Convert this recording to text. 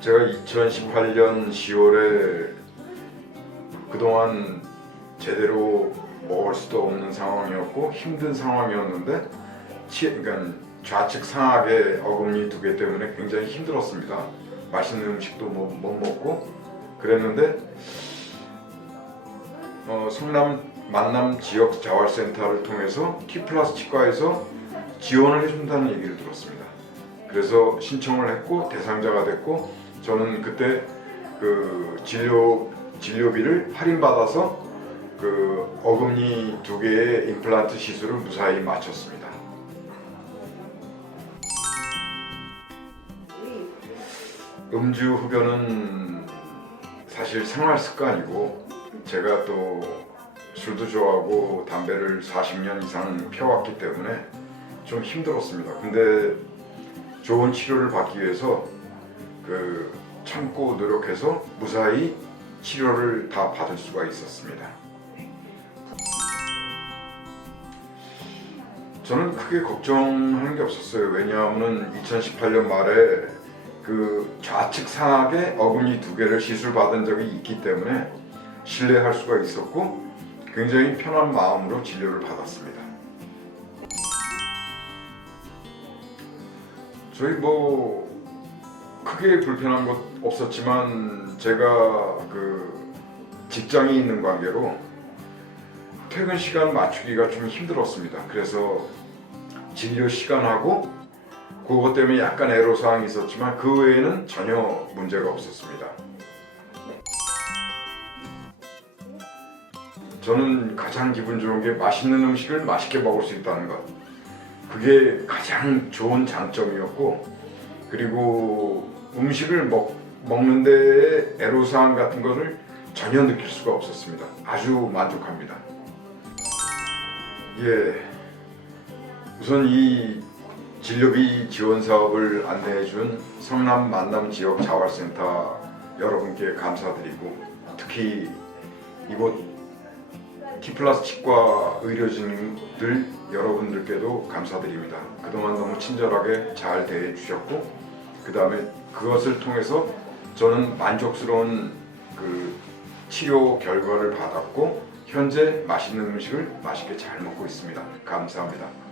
2018년 10월에 그동안 제대로 먹을 수도 없는 상황이었고 힘든 상황이었는데 치, 그러니까 좌측 상하의 어금니 두 개 때문에 굉장히 힘들었습니다. 맛있는 음식도 못, 못 먹고 그랬는데 어, 성남 만남 지역 자활센터를 통해서 티플러스 치과에서 지원을 해준다는 얘기를 들었습니다. 그래서 신청을 했고 대상자가 됐고 저는 그때 그 진료 진료비를 할인받아서 그 어금니 두 개의 임플란트 시술을 무사히 마쳤습니다. 음주 흡연은 사실 생활 습관이고 제가 또 술도 좋아하고 담배를 40년 이상 펴왔기 때문에 좀 힘들었습니다. 근데 좋은 치료를 받기 위해서 그 참고 노력해서 무사히 치료를 다 받을 수가 있었습니다. 저는 크게 걱정하는 게 없었어요. 왜냐하면 2018년 말에 그 좌측 상하의 어금니 두 개를 시술 받은 적이 있기 때문에 신뢰할 수가 있었고 굉장히 편한 마음으로 진료를 받았습니다. 저희 뭐 크게 불편한 것 없었지만 제가 그 직장이 있는 관계로 퇴근 시간 맞추기가 좀 힘들었습니다. 그래서 진료 시간하고 그것 때문에 약간 애로사항이 있었지만 그 외에는 전혀 문제가 없었습니다. 저는 가장 기분 좋은 게 맛있는 음식을 맛있게 먹을 수 있다는 것. 그게 가장 좋은 장점이었고 그리고 음식을 먹, 먹는데 애로사항 같은 것을 전혀 느낄 수가 없었습니다. 아주 만족합니다. 예. 우선 이 진료비 지원 사업을 안내해 준 성남 만남 지역 자활센터 여러분께 감사드리고 특히 이곳 티플러스 치과 의료진들 여러분들께도 감사드립니다. 그동안 너무 친절하게 잘 대해 주셨고 그 다음에 그것을 통해서 저는 만족스러운 그 치료 결과를 받았고 현재 맛있는 음식을 맛있게 잘 먹고 있습니다. 감사합니다.